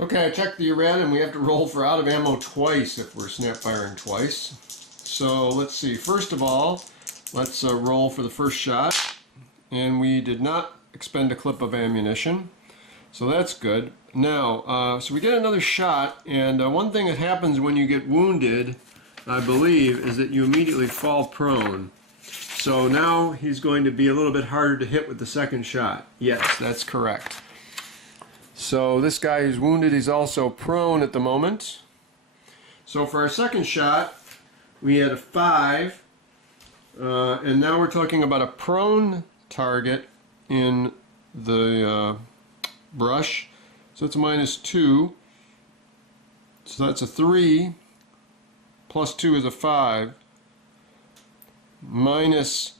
Okay, I checked the red, and we have to roll for out of ammo twice if we're snap firing twice. So let's see. First of all, let's roll for the first shot. And we did not expend a clip of ammunition. So that's good. Now, so we get another shot, and one thing that happens when you get wounded, I believe, is that you immediately fall prone. So now he's going to be a little bit harder to hit with the second shot. Yes, that's correct. So this guy who's wounded is also prone at the moment. So for our second shot, we had a 5, and now we're talking about a prone target in the brush. So it's a -2. So that's a 3. Plus 2 is a 5. Minus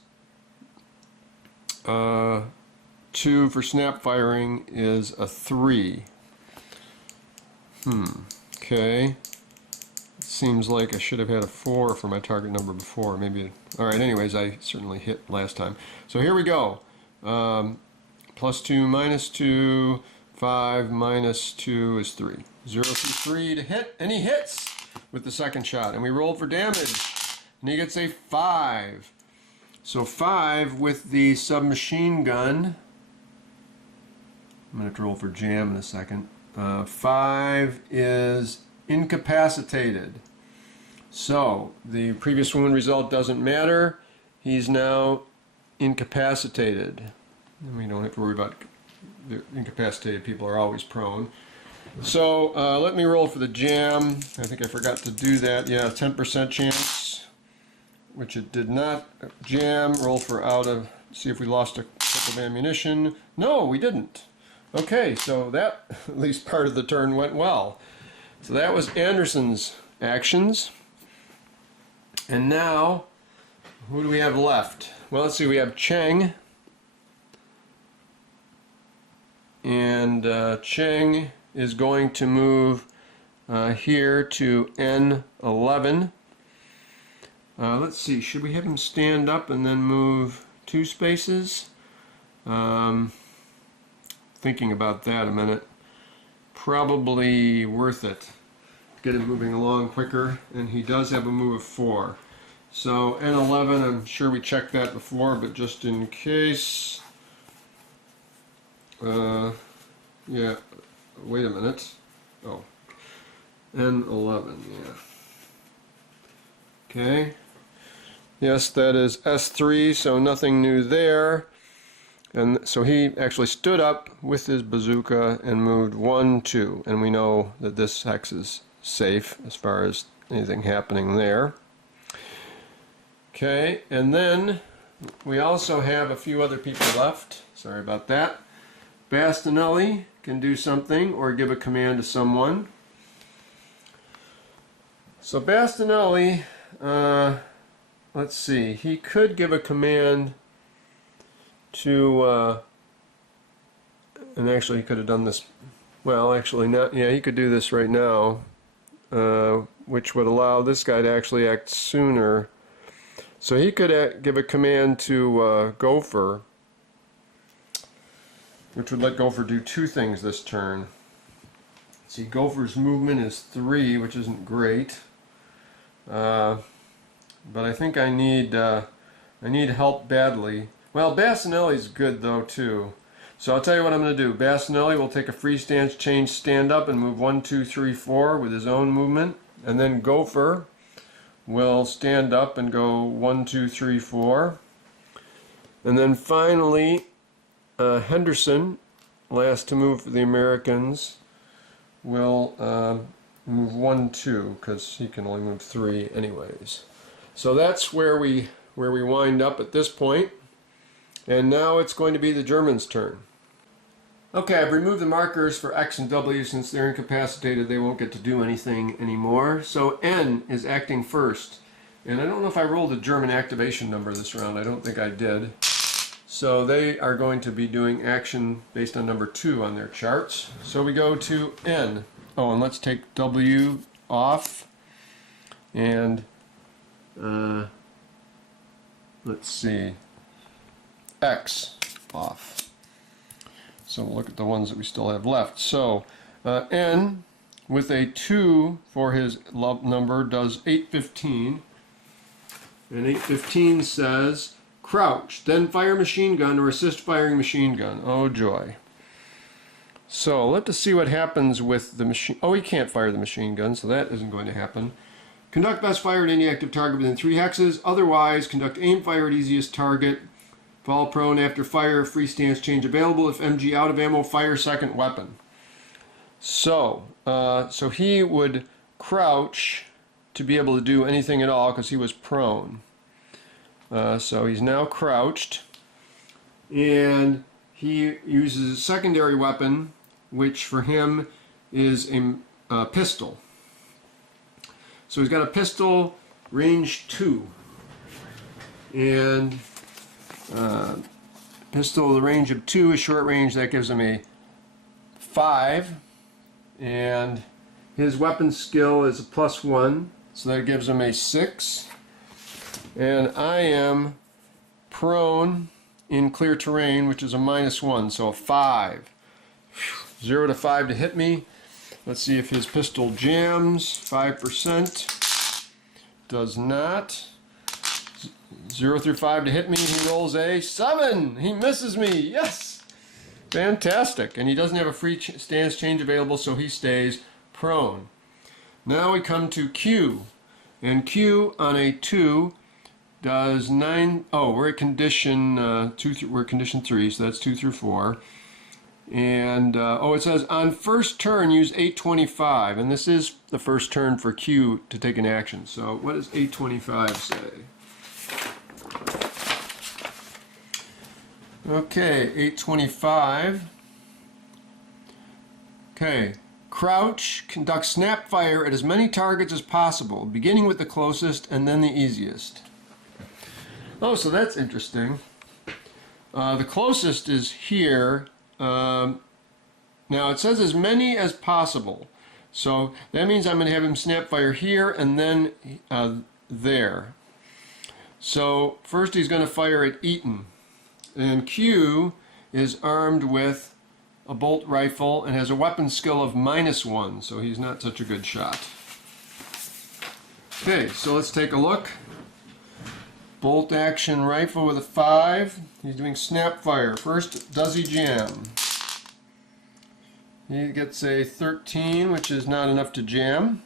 2 for snap firing is a 3. Okay. Seems like I should have had a 4 for my target number before. Maybe. Alright, anyways, I certainly hit last time. So here we go. Plus 2 minus 2, 5 minus 2 is 3. 0 through 3 to hit, and he hits with the second shot. And we roll for damage, and he gets a 5. So 5 with the submachine gun. I'm going to have to roll for jam in a second. 5 is incapacitated. So the previous wound result doesn't matter. He's now incapacitated. And we don't have to worry about the incapacitated people are always prone. So let me roll for the jam. I think I forgot to do that. Yeah, 10% chance, which it did not. Jam, roll for out of, see if we lost a clip of ammunition. No, we didn't. Okay, so that, at least part of the turn went well. So that was Anderson's actions. And now, who do we have left? Well, let's see, we have Cheng. And Cheng is going to move here to N11. Let's see, should we have him stand up and then move 2 spaces? Thinking about that a minute. Probably worth it. Get him moving along quicker, and he does have a move of 4. So N11, I'm sure we checked that before, but just in case. Yeah, wait a minute. Oh, N11, yeah. Okay. Yes, that is S3, so nothing new there. And so he actually stood up with his bazooka and moved 1, 2, and we know that this hex is safe as far as anything happening there. Okay, and then we also have a few other people left. Sorry about that. Bastinelli can do something or give a command to someone. So Bastinelli, let's see, he could give a command to, and actually he could have done this, well actually not, yeah, he could do this right now, which would allow this guy to actually act sooner. So he could give a command to Gopher, which would let Gopher do 2 things this turn. See, Gopher's movement is 3, which isn't great, but I think I need help badly. Well, Bastinelli's good though too. So I'll tell you what I'm going to do. Bastinelli will take a free stance, change, stand up, and move 1, 2, 3, 4 with his own movement, and then Gopher will stand up and go 1, 2, 3, 4, and then finally Henderson, last to move for the Americans, will move 1, 2, because he can only move 3 anyways. So that's where we wind up at this point. And now it's going to be the Germans' turn. Okay, I've removed the markers for X and W. Since they're incapacitated, they won't get to do anything anymore. So N is acting first. And I don't know if I rolled a German activation number this round. I don't think I did. So they are going to be doing action based on number 2 on their charts. So we go to N. Oh, and let's take W off. And let's see, X off. So we'll look at the ones that we still have left. So N with a 2 for his number does 815. And 815 says, crouch, then fire machine gun or assist firing machine gun. Oh joy. So let's see what happens with the machine. Oh, he can't fire the machine gun, so that isn't going to happen. Conduct best fire at any active target within 3 hexes. Otherwise, conduct aim fire at easiest target. Fall prone after fire. Free stance change available. If MG out of ammo, fire second weapon. So he would crouch to be able to do anything at all because he was prone. So he's now crouched, and he uses a secondary weapon, which for him is a pistol. So he's got a pistol, range 2, and pistol, the range of 2 is short range. That gives him a 5, and his weapon skill is a +1, so that gives him a 6. And I am prone in clear terrain, which is a -1, so a 5. 0 to 5 to hit me. Let's see if his pistol jams. 5%. Does not. 0 through 5 to hit me. He rolls a 7. He misses me. Yes! Fantastic. And he doesn't have a free stance change available, so he stays prone. Now we come to Q. And Q on a 2 does 9. Oh, we're at condition we're condition 3, so that's 2 through 4. And it says on first turn use 825, and this is the first turn for Q to take an action. So what does 825 say? Okay, 825. Okay, crouch, conduct snap fire at as many targets as possible, beginning with the closest and then the easiest. Oh, so that's interesting. The closest is here. Now it says as many as possible. So that means I'm going to have him snap fire here and then there. So first he's going to fire at Eaton. And Q is armed with a bolt rifle and has a weapon skill of -1, so he's not such a good shot. Okay, so let's take a look. Bolt action rifle with a 5. He's doing snap fire. First, does he jam? He gets a 13, which is not enough to jam.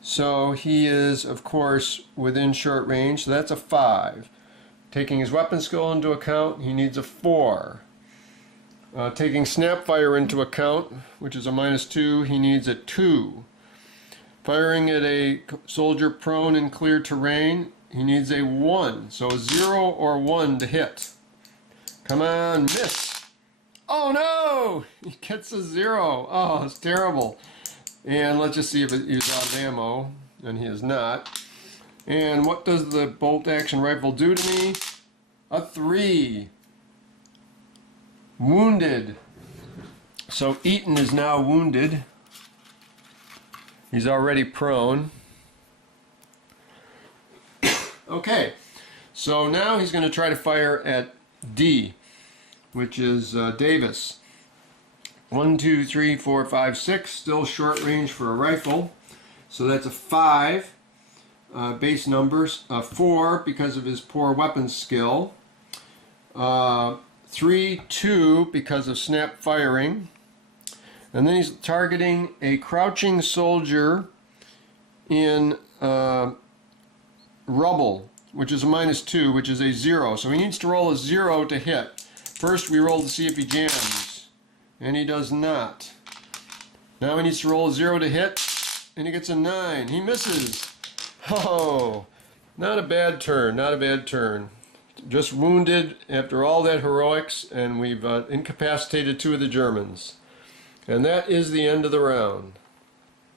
So he is, of course, within short range, so that's a 5. Taking his weapon skill into account, he needs a 4. Taking snap fire into account, which is a -2, he needs a 2. Firing at a soldier prone in clear terrain, he needs a 1. So a 0 or 1 to hit. Come on, miss. Oh no! He gets a 0. Oh, it's terrible. And let's just see if he's out of ammo. And he is not. And what does the bolt action rifle do to me? A 3. Wounded. So Eaton is now wounded. He's already prone. Okay, so now he's going to try to fire at D, which is Davis. 1, 2, 3, 4, 5, 6, still short range for a rifle. So that's a 5 base numbers, 4 because of his poor weapons skill, 3, 2 because of snap firing, and then he's targeting a crouching soldier in rubble, which is a -2, which is a 0. So he needs to roll a 0 to hit. First we roll to see if he jams, and he does not. Now he needs to roll a 0 to hit, and he gets a 9. He misses. Oh, not a bad turn, not a bad turn. Just wounded after all that heroics, and we've incapacitated 2 of the Germans. And that is the end of the round.